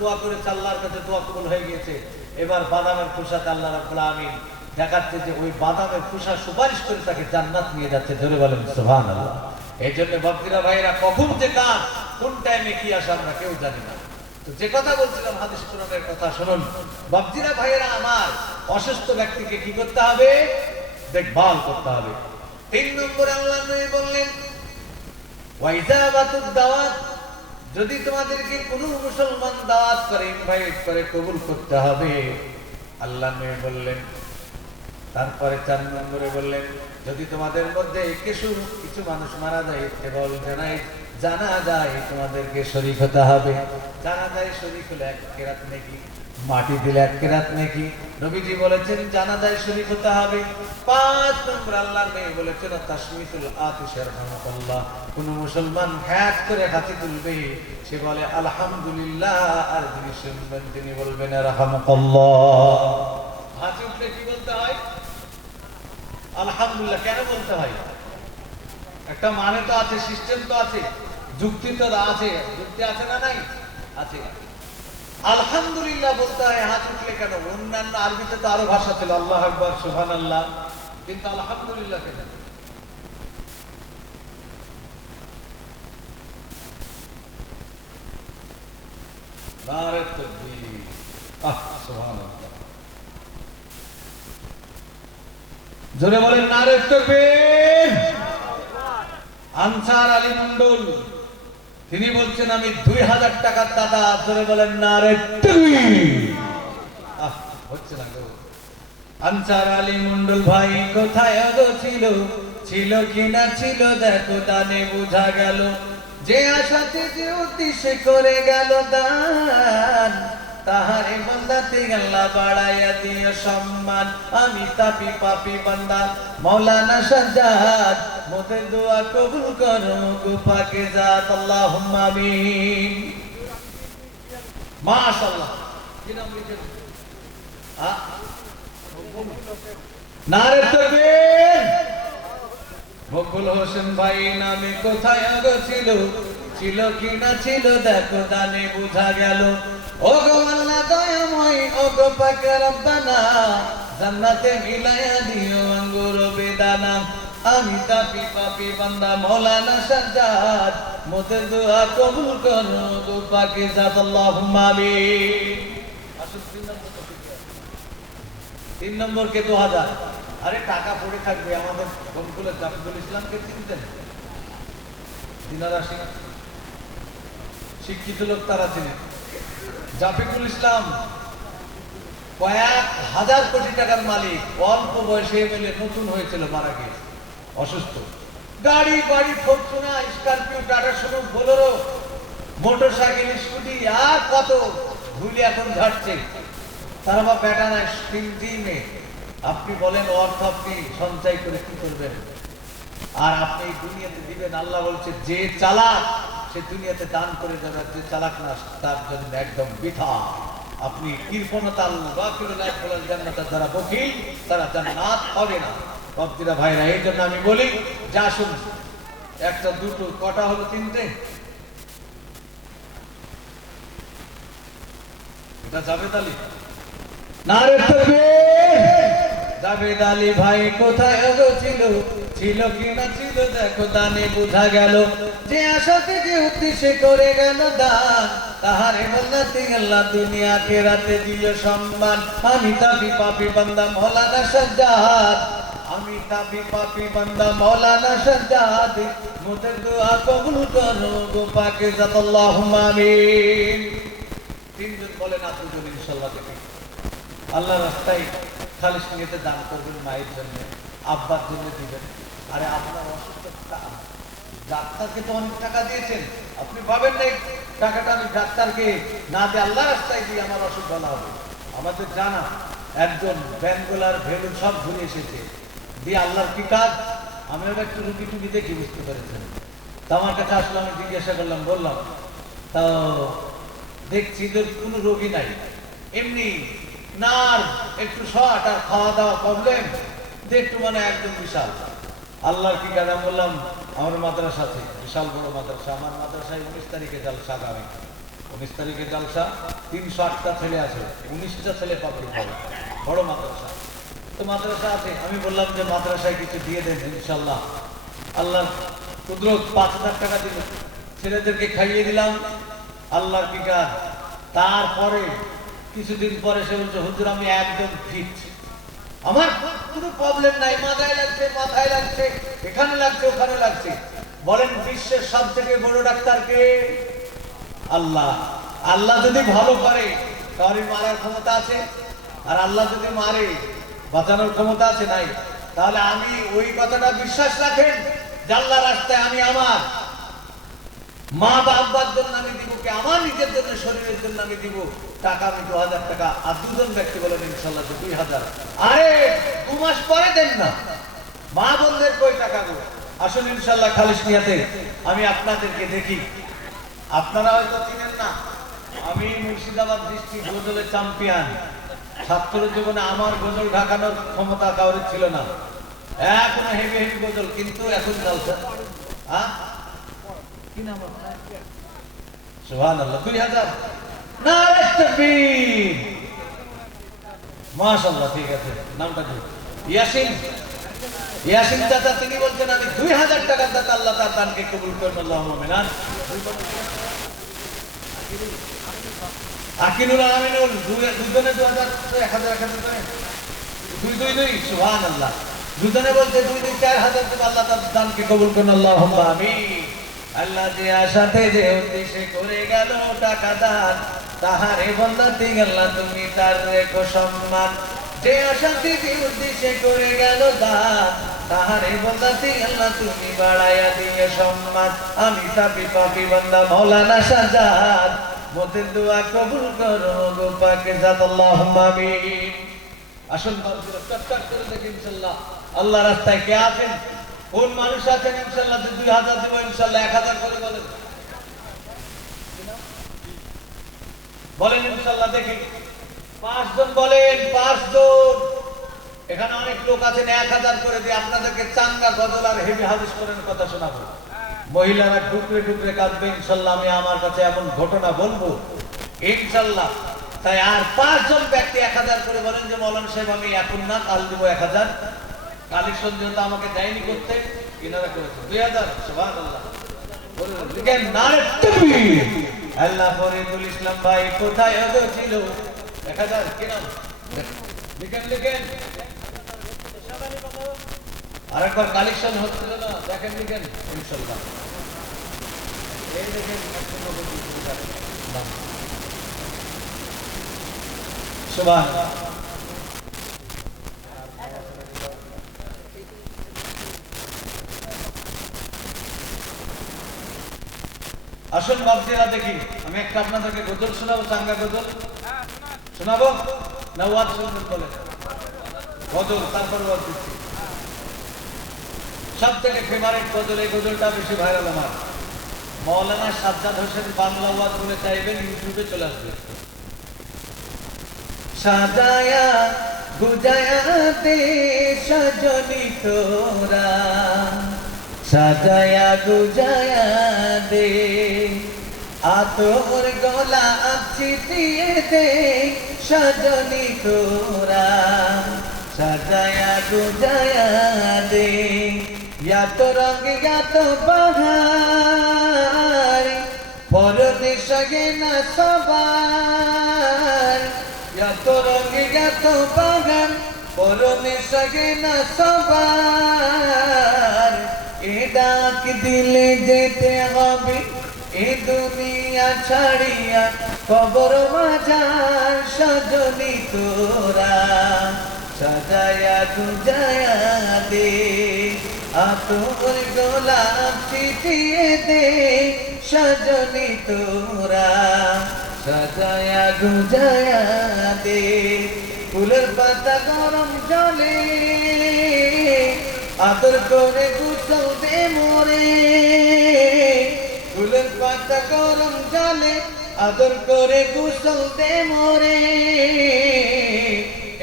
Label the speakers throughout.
Speaker 1: দোয়া করেছে আল্লাহর কাছে দোয়া কবুল হয়ে গিয়েছে এবার বাদামের আল্লাহ রাব্বুল আমিন দেখাচ্ছে যে ওই বাদামের খোসা সুপারিশ করে তাকে জান্নাত নিয়ে যাচ্ছে, ধরে বলেন, সুবহানাল্লাহ। এই জন্য ভক্তিরা ভাইরা কখন যে কাজ কোন টাইমে কি আসে আমরা কেউ জানি না। যে কথা বলছিলাম হাদিস কোরআনের কথা, শুনুন। বাপজিরা ভাইয়েরা, আমার অসুস্থ ব্যক্তিকে কি করতে হবে? দেখভাল করতে হবে। তিন নম্বরে আল্লাহ নবী বললেন, ওয়াইজাবাতুদ দাওয়াত যদি তোমাদেরকে কোনো মুসলমান দাওয়াত করে ইনভাইট করে, কবুল করতে হবে, আল্লাহ মেয়ে বললেন, তারপরে চার নম্বরে বললেন, যদি তোমাদের মধ্যে কিছু কিছু মানুষ মারা যায়, কেবল জানাই, জানা যায় তোমাদেরকে শরীফ হতে হবে। জানা যায় শরীফ হলে এক কেরাত নাকি। মাটি দিলে এক কেরাত নাকি? নবীজি বলেছেন জানা যায় শরীক হতে হবে। পাঁচ নম্বর আল্লাহ মেয়ে বলেছেন তাসমিতুল আতিশের রহমতুল্লাহ। কোন মুসলমান হ্যাক করে হাতে তুলবে, সে বলে, আলহামদুলিল্লাহ। আর যিনি শুনবেন, তিনি বলবেন রহমতুল্লাহ হাতে উঠলে কি বলতে হয়? আলহামদুলিল্লাহ। কেন বলতে হয়? একটা মানে তো আছে, সিস্টেম তো আছে। যুক্তি তো আছে। যুক্তি আছে না নাই? আছে। আলহামদুলিল্লাহ বলতে হয়, হাত উঠলে কেন? অন্যান্য আরবিতে তো আরও ভাষা ছিল, আল্লাহ আকবর সুহান আল্লাহ কিন্তু আলহামদুলিল্লাহ কেন? বলেন আনসার আলী মন্ডল তিনি বলছেন আমি দুই হাজার টাকার দাদা। ধরে বলেন নারে রে আহ, হচ্ছে না। আনসার আলী মন্ডল ভাই কোথায় ছিল? ছিল কিনা ছিল দেখো দানে বোঝা গেল। যে আশাতে যে সে করে গেল দান। তাহারে বন্দাতে আল্লাহ বাড়াইয়া দিয়ে সম্মান। আমি তাপি পাপি বান্দা, মৌলানা সাজ্জাদ, মোদের দোয়া কবুল করো গো পাকে জাত, আল্লাহুম্মা আমিন। মাশাআল্লাহ। কি নাম নারে তকবীর। বকুল হোসেন ভাই নামে কোথায় আগো ছিল কি না ছিল, দেখো দানে বোঝা গেল। ও গো আল্লাহ দয়াময় ও গো পাক রব্বানা, জান্নাতে মিলায়া দিও আঙ্গুর বেদানা। আমি তাপি পাপি বান্দা, মৌলানা সাজ্জাদ মোদের দোয়া কবুল করো গো পাকে জাত, আল্লাহুম্মা আমিন। তিন নম্বর কে দু হাজার? আরে, টাকা পড়ে থাকবে, আমাদের বন্ধুগুলো জাফিদুল ইসলামকে চিনতেন? তিনারা শিখ- শিক্ষিত লোক তারা চিনেন জাফিকুল ইসলাম কয়েক হাজার কোটি টাকার মালিক, অল্প বয়সে এমএলএ নতুন হয়েছিল মারা গিয়ে, অসুস্থ। গাড়ি, বাড়ি, Fortuner, Scorpio, Tata Sumo Bolero motorcycle Scooty, আর কত ধুলি এখন ঝাড়ছে। তারা বা বেটা নাই। তিনটি আপনি বলেন অর্থ আপনি সঞ্চয় করে কি করবেন? আর আপনি দুনিয়াতে দিবেন, আল্লাহ বলছে, যে চালাক সে দুনিয়াতে দান করে যাবে আর যে চালাক না তার জন্য একদম বৃথা আপনি জান্নাতের যারা বকিল তারা জান্নাত হবে না। ভক্তিরা ভাইরা এই জন্য আমি বলি যা শুন একটা দুটো কটা হলো তিনটে? এটা জাভেদ আলী নারে তকবীর! জাভেদ আলী ভাই কোথায়? ছিল। ছিল কি না ছিল, দেখো দানে বোঝা গেল। যে আশাতে যে উদ্দেশ্যে করে গেল দান, তাহারে বন্দাতে আল্লাহ দুনিয়া রাতে দিও সম্মান। আমি তাবি পাপি বান্দা মৌলানা সাজ্জাদ। আমি তাবি পাপি বান্দা মৌলানা সাজ্জাদ। মোদের দোয়া কবুল করো গো পাকে জাতাল্লাহুম্মা তিনজন বলেন আর দুজন ইনশাল্লাহ দেখে। আল্লাহ রাস্তায় খালিশ নিয়েতে দান করবেন মায়ের জন্য, আব্বার জন্য দিবেন। আরে আপনার অসুস্থ ডাক্তারকে তো অনেক টাকা দিয়েছেন। আপনি পাবেন না টাকাটা। আমি ডাক্তারকে না দিয়ে আল্লাহ রাস্তায় দিয়ে আমার অসুখ ভালো হবে। আমাদের জানা, একজন ব্যাঙ্গোলার ভেলু সব ঘুরে এসেছে। দিয়ে আল্লাহর কি কাজ? আমি ওটা একটু রুগী টুগি দেখি বুঝতে পেরেছেন। তা আমার কাছে আসলে, আমি জিজ্ঞাসা করলাম, বললাম, তো দেখছি যে কোনো রোগী নাই। এমনি নার একটু শর্ট আর খাওয়া দাওয়া প্রবলেম একটু মানে একদম বিশাল। আল্লাহর কি কাজ? বললাম, আমার মাদ্রাসা আছে, বিশাল বড় মাদ্রাসা। আমার মাদ্রাসায় উনিশ তারিখে জাল সাগামী উনিশ তারিখে জলসা, তিনশো আটটা ছেলে আছে, উনিশটা ছেলে পাবলিক হবে। বড় মাদ্রাসা। তো মাদ্রাসা আছে। আমি বললাম যে মাদ্রাসায় কিছু দিয়ে দেন ইনশাল্লাহ আল্লাহ কুদরত পাঁচ হাজার টাকা দিল। ছেলেদেরকে খাইয়ে দিলাম। আল্লাহর কি কাজ? তারপরে, কিছুদিন পরে সে বলছে, হুজুর, আমি একদম ফিট আমার কোনো প্রবলেম নাই, মাথায় লাগছে মাথায় লাগছে, এখানে লাগছে, ওখানে লাগছে। বলেন বিশ্বের সব থেকে বড় ডাক্তারকে আল্লাহ। আল্লাহ যদি ভালো করে কারোর মারার ক্ষমতা আছে? আর আল্লাহ যদি মারে, বাঁচানোর ক্ষমতা আছে? নাই। তাহলে আমি ওই কথাটা বিশ্বাস রাখেন আল্লাহ রাস্তায় আমি আমার। মা বা আব্বার জন্য আমি দিব কি? আমার নিজের জন্য, শরীরের জন্য আমি দিব। টাকা আমি দু হাজার টাকা আর দুজন ব্যক্তি বলেন ইনশাল্লাহ যে দুই হাজার। আরে, দু মাস পরে দেন না। মা আসুন ইনশাল্লাহ খালিশ নিয়াতে, আমি আপনাদেরকে দেখি। আপনারা হয়তো চিনেন না, আমি মুর্শিদাবাদ ডিস্ট্রিক্ট গজলের চ্যাম্পিয়ন ছাত্র জীবনে আমার গজল ঢাকানোর ক্ষমতা কাউরের ছিল না। এখন হেভি হেভি গজল কিন্তু এখন চলছে হ্যাঁ কি নাম 2000 নারে তাকবীর মাশাআল্লাহ, ঠিক আছে। নামটা কি? ইয়াসিন। ইয়াসিন দাদা তিনি বলছেন, আমি 2000 টাকার দাতা, আল্লাহ দুজনে 2000 1000 1000 করে? দুই দুই দুই, সুবহানাল্লাহ। দুজনে বলছে, দুই দুই, চার হাজার টাকা আল্লাহ তার দানকে কবুল করুন, আল্লাহুম্মা আমিন। আল্লাহ যে আশাতে করে গেল টাকা দান তাহারে বন্দাতি আল্লাহ তুমি তার রেখো সম্মান। যে যে উদ্দেশ্যে করে গেল দান তাহারে বন্দাতি আল্লাহ তুমি বাড়াইয়া দিয়ে সম্মান। আমি তাপি পাপি বন্দা মৌলানা সাজাদ মোদের দোয়া কবুল করো গো পাকে জাত, আল্লাহুম্মা আমিন। আসল মানুষের চটচট করে দেখি ইনশাল্লাহ। আল্লাহ রাস্তায় কে আছেন? কোন মানুষ আছেন ইনশাল্লাহ? যে দুই হাজার দেবো ইনশাল্লাহ, এক হাজার করে বলেন। বলেন ইনশাল্লাহ দেখি। পাঁচজন বলেন, পাঁচজন। এখানে অনেক লোক আছেন, এক হাজার করে দিয়ে আপনাদেরকে চাঙ্গা গজল আর হেভি হাদিস করেন কথা শোনাবো। মহিলারা ডুকরে ডুকরে কাঁদবে ইনশাল্লাহ আমি আমার কাছে এমন ঘটনা বলব। ইনশাল্লাহ তাই আর পাঁচজন ব্যক্তি এক হাজার করে বলেন যে, মৌলান সাহেব, আমি এখন না, কাল দিব এক হাজার। কালেকশন যেহেতু আমাকে দেয়নি করতে, কিনারা করেছে। দুই হাজার সুভান আল্লাহ লিখেন নারে আল্লাহ ফরিদুল ইসলাম ভাই, কোথায় হতো ছিল? দেখা যাক, কি নাম? লিখেন লিখেন। আরেকবার কালেকশন হচ্ছিল না, দেখেন, লিখেন, ইনশাল্লাহ। একশো আসুন বাপজিরা দেখি। আমি একটা আপনাদেরকে গজল শোনাবো, চাঙ্গা গজল। শোনাবো? না, ওয়াজ শুনবেন বলে। গজল, তারপর ওয়াজ দিচ্ছি। সব থেকে ফেভারিট গজল, এই গজলটা বেশি ভাইরাল আমার। মৌলানা সাজ্জাদ হোসেন বাংলা ওয়াজ বলে চাইবেন, ইউটিউবে চলে আসবে সাজায়া গুজায়া দে সজনি তোরা। সাজায়া গুজায়া দে। আতর গলা আপচি দিয়ে দে, সজনি তোরা। সাজায়া গুজায়া দে। ইয়াত রঙ ইয়াত বাহার পরদেশে না সবার। ইয়াত রঙ ইয়াত বাহার পরদেশে না সবার। এ ডাক দিলে যেতে হবে, এ দুনিয়া ছাড়িয়া কবর বাজার সজনি তোরা। সাজায়া গুজায়া দে, আতর গোলাপ চিঠিয়ে দে সজনি তোরা। সাজায়া গুজায়া দে, ফুলের পাতা গরম জলে আদর করে গুছল দে মোরে। ফুলের পাতা গরম জলে আদর করে গুছল দে মোরে।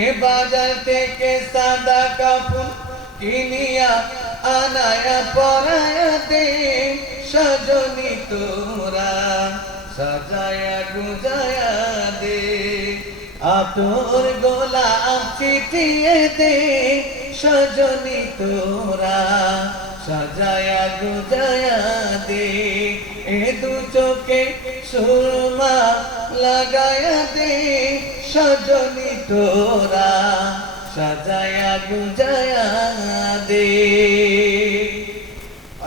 Speaker 1: এ বাজার থেকে সাদা কাপড় কিনিয়া আনায়া পরায়া দে। সজনি তোরা সাজায়া গুজায়া দে। আতর গোলা চিঠিয়ে দে। সজনি তোরা সাজায়া গুজায়া দে এ দু চোখে সুরমা লাগায়া দে সজনি তোরা সাজায়া গুজায়া দে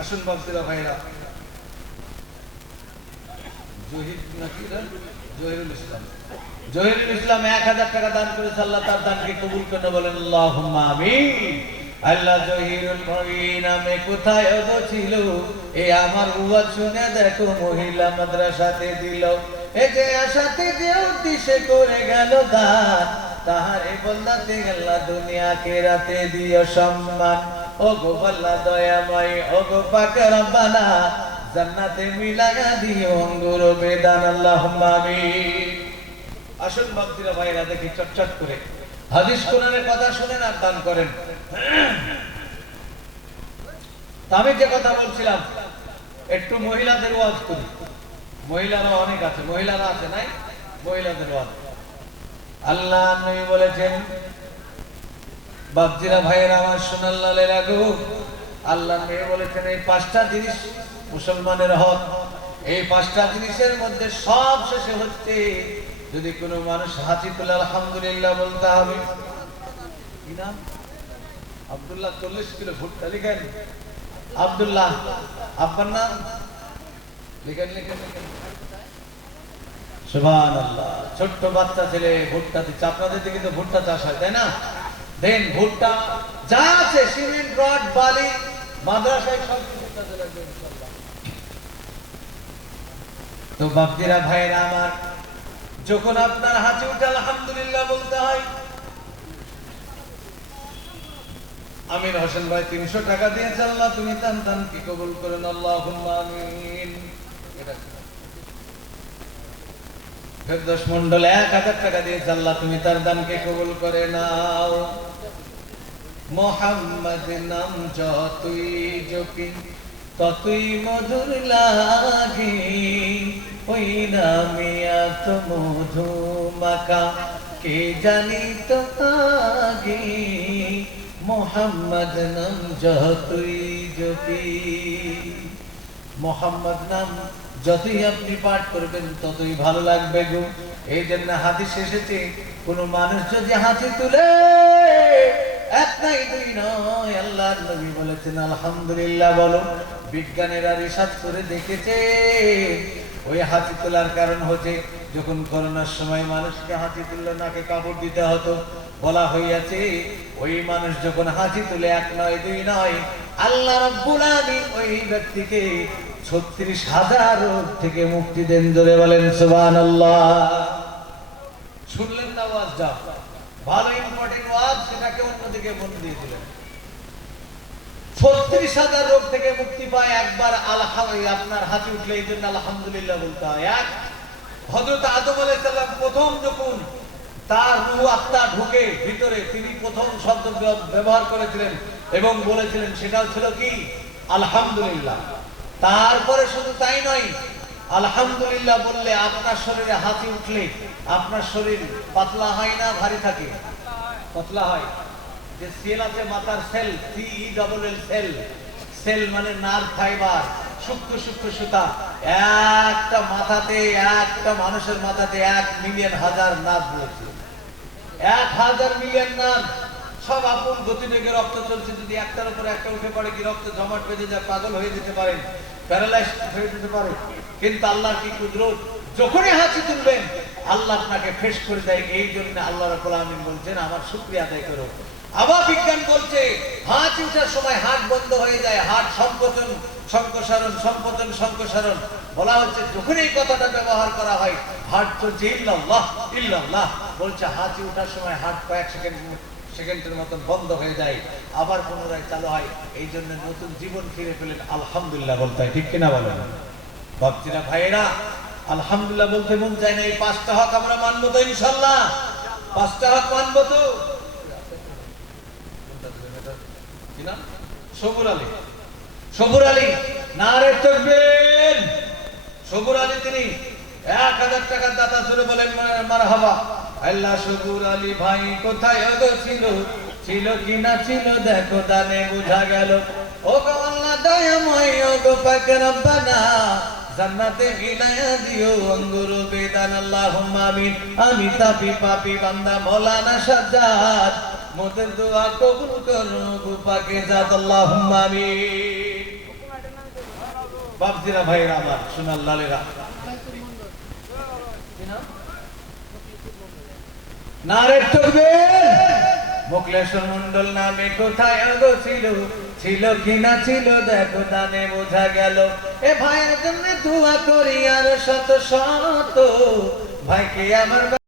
Speaker 1: আসুন বাবসিরা ভাইরা। জহির নাকি না? জহিরুল ইসলাম। জহিরুল ইসলাম এক হাজার টাকা দান করেছে, আল্লাহ তার দানকে কবুল করে বলেন আল্লাহ আল্লাহ জহিরুল নামে কোথায় আমার দিল। এ যে আশাতে যে উদ্দেশ্যে করে আল্লাহ দুনিয়াকে রাতে দিও সম্মান। ও গো আল্লাহ দয়াময় ও গো পাক রব্বানা, জান্নাতে মিলায়া দিও অঙ্গুর বেদান, আল্লাহুম্মা আমিন। আসুন ভক্তিরা ভাইরা দেখি চটচট করে। হাদিস কোরআনের কথা শুনেন আর দান করেন। আমি যে কথা বলছিলাম, একটু মহিলাদের ওয়াজ করি। মহিলারা অনেক আছে, মহিলারা আছে নাই? মহিলাদের ওয়াজ। আল্লাহ নবী বলেছেন, বাপজিরা ভাইয়েরা আমার সোনাল্লালের আগু। আল্লাহ মেয়ে বলেছেন, এই পাঁচটা জিনিস মুসলমানের হক। এই পাঁচটা জিনিসের মধ্যে সব শেষে হচ্ছে যদি কোনো মানুষ হাতি তুলে আলহামদুলিল্লাহ বলতে হবে। কি আব্দুল্লাহ চল্লিশ কিলো ভুট্টা লিখেন। আব্দুল্লাহ, আপনার নাম? লিখেন লিখেন ছোট্ট বাচ্চা ছেলে, ভুট্টা দিচ্ছে। আপনাদের দিকে তো ভুট্টা চাষ হয়, তাই না? দেন ভুট্টা যা আছে, সিমেন্ট, রড, বালি, মাদ্রাসায় সব আপনাদের তো বাপজিরা ভাইরা আমার যখন আপনার হাতে উঠে আলহামদুলিল্লাহ বলতে হয় আমির হোসেন ভাই, তিনশো টাকা দিয়েছে আল্লাহ তুমি টান টান কি কবুল করেন? আল্লাহ ফেরদৌস মন্ডল এক হাজার টাকা আল্লাহ তুমি তার দানকে কবুল করে নাও। মোহাম্মদ নাম যতই জপি ততই মধুর লাগে। ওই নামে মধু মাকা কে জানি তো আগে? মোহাম্মদ নাম যতই জপি মোহাম্মদ নাম যতই আপনি পাঠ করবেন, ততই ভালো লাগবে গো। এই জন্য হাতি শেষেছে কোন মানুষ যদি হাতি তুলে আলহামদুলিল্লাহ বিজ্ঞানীরা তোলার কারণ যখন করোনার সময় মানুষকে হাতি তুললে নাকে কাপড় দিতে হতো, বলা হইয়াছে, ওই মানুষ যখন হাতি তুলে এক নয়, দুই নয়, আল্লাহ ওই ব্যক্তিকে ছত্রিশ হাজার থেকে মুক্তি দেন ধরে বলেন, সুবহানাল্লাহ। শুনলেন না ব্যবহার করেছিলেন এবং বলেছিলেন সেটাও ছিল কি? আলহামদুলিল্লাহ। তারপরে শুধু তাই নয়, আলহামদুলিল্লাহ বললে আপনার শরীরে হাতি উঠলে আপনার শরীর পাতলা হয় না, ভারী থাকে? পাতলা হয়। যে সেল আছে মাথার cell C E double L cell. Cell মানে নার্ভ ফাইবার সূক্ষ্ম সূক্ষ্ম সুতা। একটা মাথাতে, একটা মানুষের মাথাতে এক মিলিয়ন হাজার নার্ভ রয়েছে। এক হাজার মিলিয়ন নার্ভ সব আপন গতিবেগে রক্ত চলছে, যদি একটার উপরে একটা উঠে পড়ে কি রক্ত জমাট বেঁধে যায়, পাগল হয়ে যেতে পারেন প্যারালাইজ হয়ে যেতে পারে। কিন্তু আল্লাহ কি কুদরত? যখনই হাসি তুলবেন আল্লাহ আপনাকে ফেস করে দেয়, এই জন্য আল্লাহ রাব্বুল আলামিন বলছেন, আমার শুকরিয়া আদায় করো। আবার বিজ্ঞান বলছে হাত উঠার সময় হাট বন্ধ হয়ে যায় হাট সংকোচন সংকোচন সম্পতন সংকোচন বলা হচ্ছে, যখন এই কথাটা ব্যবহার করা হয় হাট চলছে ইল্লাল্লাহ ইল্লাল্লাহ। বলছে হাতি উঠার সময় হাট কয়েক সেকেন্ড, সেকেন্ডের মতন বন্ধ হয়ে যায়, আবার পুনরায় চালু হয়। এই জন্য নতুন জীবন ফিরে পেলেন, আলহামদুলিল্লাহ বলতে হয়, ঠিক কিনা বলেন? ভাবছিনা ভাইয়েরা আলহামদুলিল্লাহ বলতে মন চায় না, এই পাঁচটা হক আমরা মানবো তো ইনশাল্লাহ। পাঁচটা হক মানবো তো? সবুর আলী। সবুর আলী নারে তকবীর। সবুর আলী তিনি এক হাজার টাকার দাতা শুরু বলেন মার হাবা আল্লাহ শুকুর আলী ভাই, কোথায় ছিল? ছিল কি না ছিল? দেখো, দানে বোঝা গেল। ও গো আল্লাহ, দয়াময় ও গো পাক রব্বানা জান্নাতে দিও বেদান আমিন। আমি তাপি পাপি বান্দা, মৌলানা সাজ্জাদ। মোদের দোয়া কবুল করো জাত আমিন। বাপজিরা ভাইরা আমার, সোনার লালেরা। নারের তকবীর। মন্ডল নামে কোথায় আগো ছিল? ছিল কি না ছিল দেখো দানে বোঝা গেল। এ ভাইয়ের জন্য ধোয়া করি আর শত শত। ভাইকে আমার